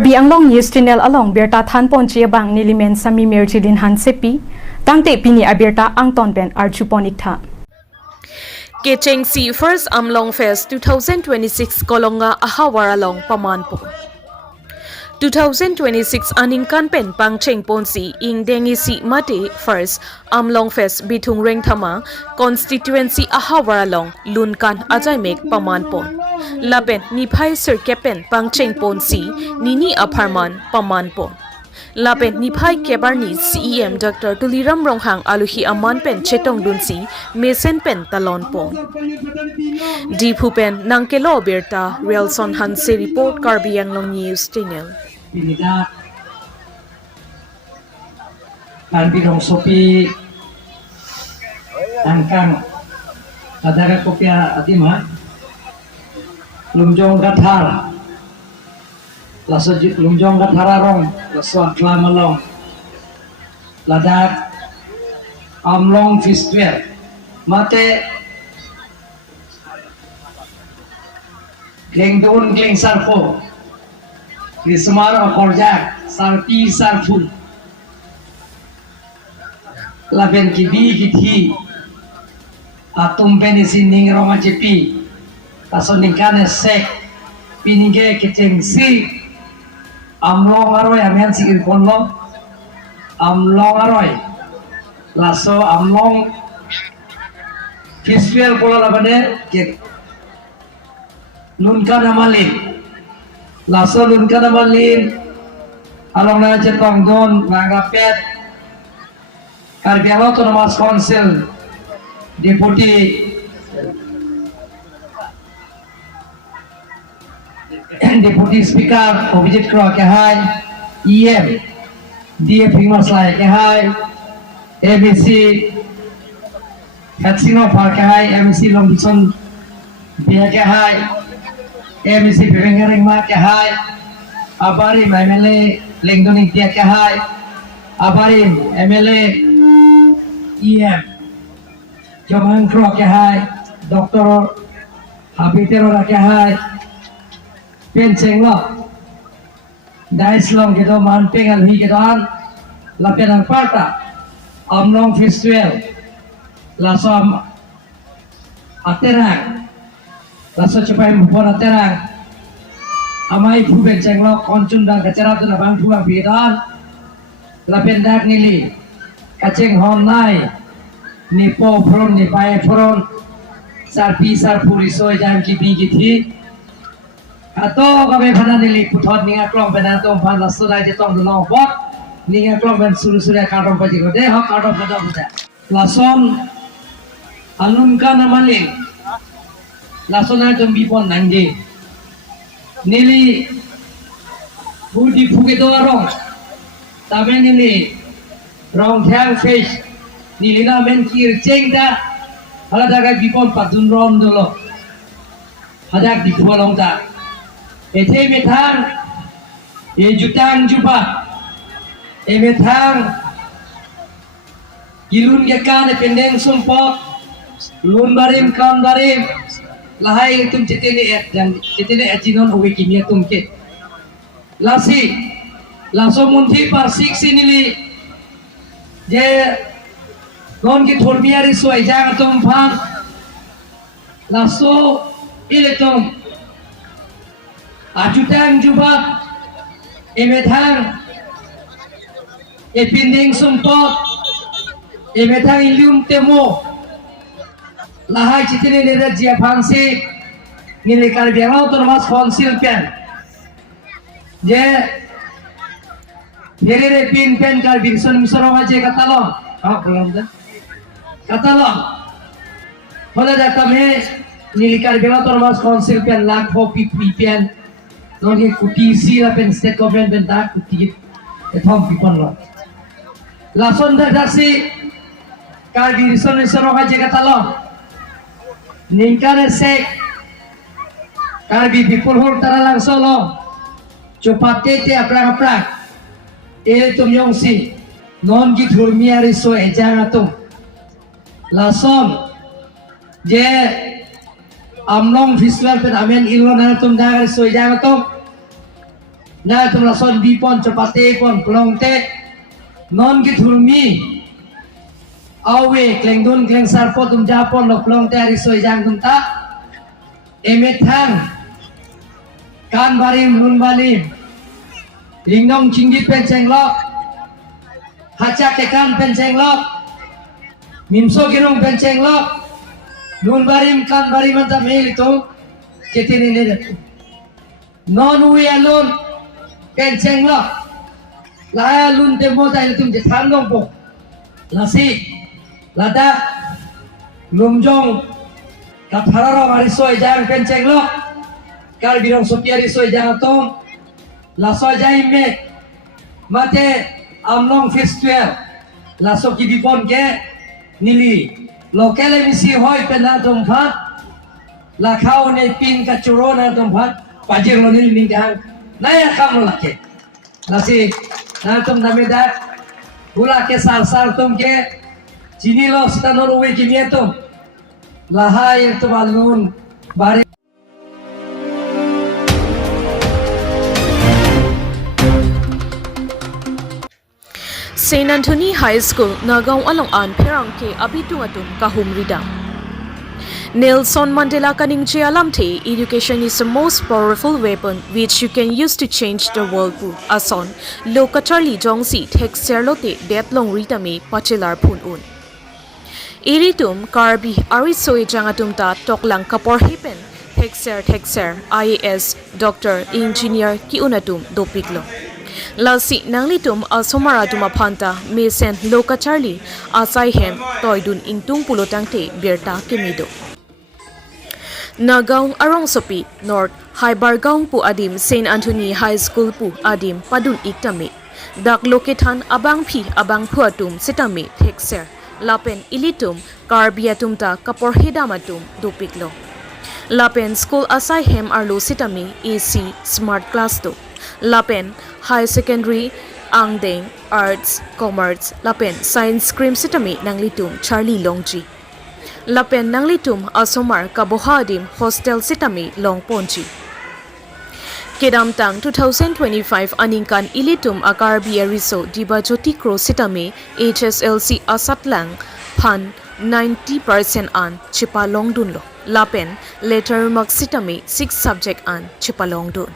Karbi Anglong News Channel along Berta Than Ponchia Bang Nilimen Sami Merchilin Han Sepi, Tangte Pini Aberta Angton Ben Archuponitha. Kechengsi First Amlong Fest 2026 Kolonga Ahavar along Pamanpo. 2026 Aningkan Pen Pangcheng Ponsi Ing Dengisi Mate First Amlong Fest Bithung Rengthama Constituency Ahavar along Lunkan Ajaimek Pamanpon. Lapen Niphai Sir Kepen Pangcheng Ponsi Nini Aparman Pamanpon. Lapen Niphai Kebarni CEM Dr. Tuliram Ronghang Aluhi Aman Pen Chetong Dunsi Mesen Pen Talon Pon. Dipu Pen Nangkelo Berta Relson Hanse Report Karbi Anglong News Channel. Pinida kan bidong sopi angkang adaga kopia atima lumjong gathar laso lumjong gathararong laso aklamalong ladak amlong festival mate gengdun geng sarfo Krismar akorjak sarpi sarfu laben kibi kithi atum penisi ning roma jepi taso ningkane sek pininge kecengsi amlong aroy amian sikir konlo amlong aroy laso amlong festival pola labane ke nunka namalin laso nunka namalin along na jetong don nangapet Karbi Autonomous Council Deputy Speaker Obijit Kro Kahai EM DF Maslai Kahai ABC Hatsino Park Kahai MC Lombison Bia Kahai MC Pengering Ma Kahai Abari MLA Lengdoning Tia Kahai Abari MLA EM Joman Kro Kahai Dr. Habitero Kahai Penceng lo Dais long gitu manting al hi gitu an lapian parta Amlong Festival laso aterang laso cepai mupon aterang amai pu penceng lo koncun dan kacara tu nabang puang bidan lapian dak nili kaceng honai nipo pron nipai pron sarpi sarpuri soy jam kipi kithi atau kami pada nili putot ninga klong benatom pada sudah jetong dulu bot ninga klong ben suru-suru kadom paji kode hok kadom pada lason alunka namaling lason ada bipon nangge nili budi puke doarong tabe nili rong thang fish nili na men kir cengda hala daga bipon padun rom dolo hadak dipolong ta Ete metang, jutang juba, metang, gilun gekan pendeng sumpok, lun barim kam barim, lahai tum cetene dan cetene ajinon uwe kimia tumke. Lasi, langsung munti parsik sinili, je non ki thormiari suai jang tum pan, laso iletum. Ajutang juba emetang epinding sumpot emetang ilium temo lahai citine nera jia pangsi nili Karbi Autonomous Council pen je nere pin pen Karbi son misoro aje katalong belum dah katalong hola dah kami nili Karbi Autonomous Council pen lak hopi pen Nongge kutisi la pen state government ben dak kuti ethom pipon lo lason da dasi Karbi rison soro ka jega talo ningkane sek Karbi people hol tara lang solo chupate te aprak tum yongsi non gi thurmia riso ejang atum lason je Amlong Festival pen amen ilon tum dagar so ejang atum na tum la son bi pon chapate pon klong te non ki thurmi awe kleng dun kleng sar po tum ja pon lo klong te ari soi jang tum ta emet thang kan barim run balim ringnong chinggi pen cheng lok hacha ke kan pen cheng lok mimso ginong pen cheng lok run barim kan barim anta mel itu ketini ne non we alone pen cheng lok la lun te mo dai tum je tham dong po la si la da lum jong ka phararo mari soi jang pen cheng lok kar birong sopiari soi jang tom la soi jai me mate amlong festival la so ki bipon ke nili lokale misi hoi pena tom phat la khau ne pin ka churona tom phat pajir lo nil ning jang naya kam lo lake la si na tom dame da bula ke sar tom ke chini lo stanor we ki me tom la hai to balun bari Saint Anthony High School Nagaon Along An Perang ke Abitung Atum Kahumrida. Nelson Mandela kaningche alamte, education is the most powerful weapon which you can use to change the world. Ason Lokacharli Jongsi Texerlote Detlong Ritame Pachelar Punun. Iritum Karbi Arisoe Jangatumta Toklang Kapor Hipen Texer IAS Dr. Engineer Kiunatum Dopiklo. Lasi nanglitum asomara dumapanta mesen Lokacharli asaihem toidun ingtung pulotangte berta kemido. Nagaon Arong Sopi North Haibargaon pu adim Saint Anthony High School pu adim padun iktame. Dak loketan abang phi abang phuatum sitame Texer lapen ilitum karbiatum ta kaporhedamatum dopiklo. Lapen school asaihem arlo sitame AC Smart Class to. Lapen High Secondary Angdeng Arts Commerce Lapen Science Cream Sitami Nanglitum Charlie Longji Lapen Nanglitum Asomar Kabohadim Hostel Sitami Long Ponchi Kedamtang 2025 Aningkan Ilitum Akarbi Ariso Diba Joti Kro Sitami HSLC Asatlang Pan 90% an Chipalong Dunlo Lapen Letter Mark Sitami 6 subject an Chipalong Dun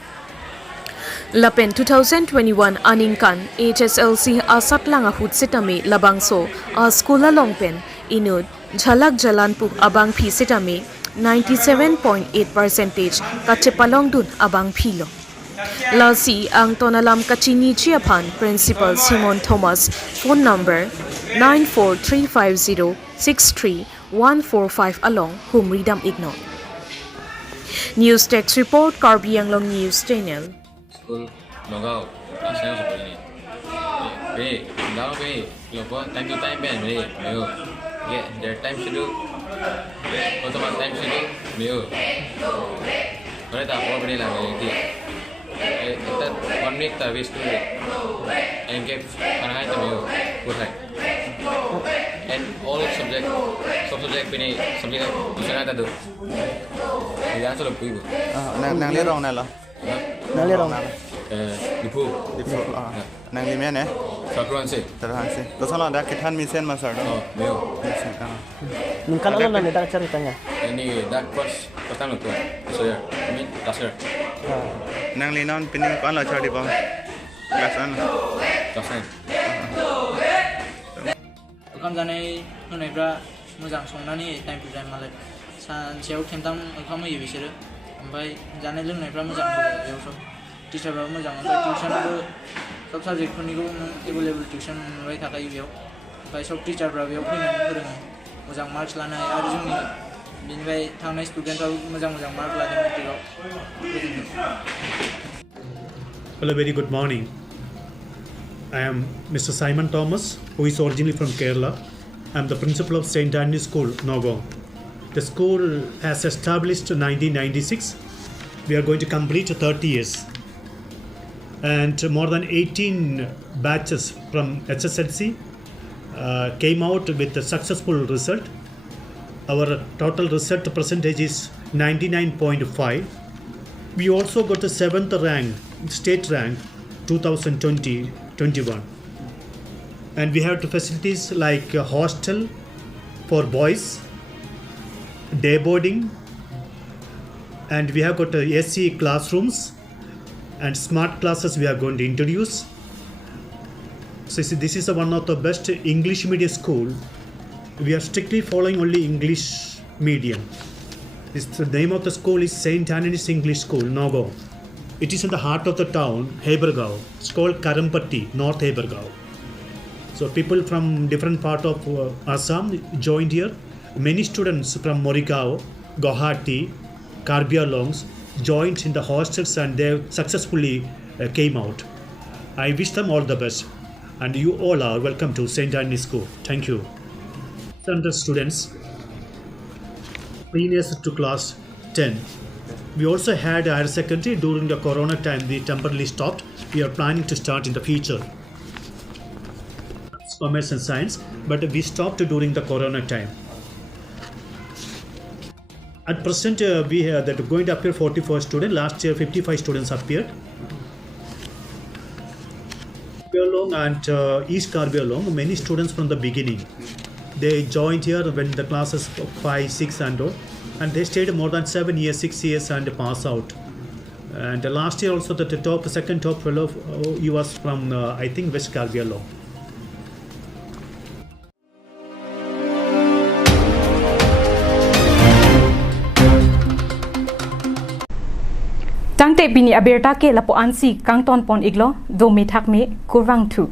Lapen 2021 Aningkan HSLC Asatlang Ahut Sitame Labangso A Skula Longpen Inud Jhalak Jalanpu Abang Phi Sitame 97.8% Kachepalong Dun Abang Philo Lasi Ang Tonalam Kachini Chiapan Principal Simon Thomas Phone number 9435063 Along Humridam Ignore News Text Report Karbi Anglong News Channel School Nogao asal seperti ini. Be, dah be, lupa time to time ben be, meo. Get their time schedule. Otomatis time schedule meo. Mereka tak apa beri lah meo. Kita 1 week tak waste tu. Engage karena itu meo, bukan. And all subject ini subject misalnya ada tu. Jangan selalu puibu. Nang lirong na lo. Nang lirong na. Dipu. Nang limen eh. Sakruan sih. Terang sih. Terus kalau ada kita misen masar. Oh, meo. Nungkan alam na dak ceritanya. Ini dak pas pertama tu. So ya, ini dasar. Nang linon pining kan lo cari bang. Kelas Dasar. ओंखाम जानाय होनायफ्रा मोजां संनानै time to time मालाय सानसेयाव खेमथाम ओंखाम होयो बिसोरो ओमफ्राय जानाय लोंनायफ्रा मोजां होयो बेयाव सब टिचारफ्राबो मोजां ओमफ्राय टिउसनाबो सब साबजेक्टफोरनिखौ नों एभेलेबल टिउसन मोनबाय थाखायो बेयाव ओमफ्राय सब टिचारफ्रा बेयाव फैनानै फोरोङो मोजां मार्क्स लानो हायो आरो जोंनि बेनिफ्राय थांनाय स्टुडेन्टफ्राबो मोजां मार्क लादों मेट्रिकआव Well, a very good morning. I am Mr. Simon Thomas, who is originally from Kerala. I am the principal of St. Anthony School, Nogong. The school has established in 1996. We are going to complete 30 years. And more than 18 batches from HSLC came out with a successful result. Our total result percentage is 99.5. We also got the 7th rank, state rank, 2020-21. And we have the facilities like a hostel for boys, day boarding, and we have got AC classrooms and smart classes we are going to introduce. So you see, this is one of the best English medium school. We are strictly following only English medium. The name of the school is St. Anthony's English School, Nogong. It is in the heart of the town, Hebergaon. It's called Karampatti, North Hebergaon. So people from different part of Assam joined here. Many students from Morigao, Guwahati, Karbi Alongs joined in the hostels and they successfully came out. I wish them all the best. And you all are welcome to St. Anthony's School. Thank you. 100 students, seniors to class 10. We also had higher secondary during the corona time. We temporarily stopped. We are planning to start in the future. Commerce and science, but we stopped during the corona time. At present, we have that going to appear 44 students. Last year, 55 students appeared. Along and East Karbi Along, many students from the beginning. They joined here when the classes 5, 6 and all, and they stayed more than 7 years, 6 years and pass out. And last year also the second top fellow, he was from I think West Karbi Along. Tangte bini aberta ke lapo ansi kang ton pon iglo do me thak me kurwang thu.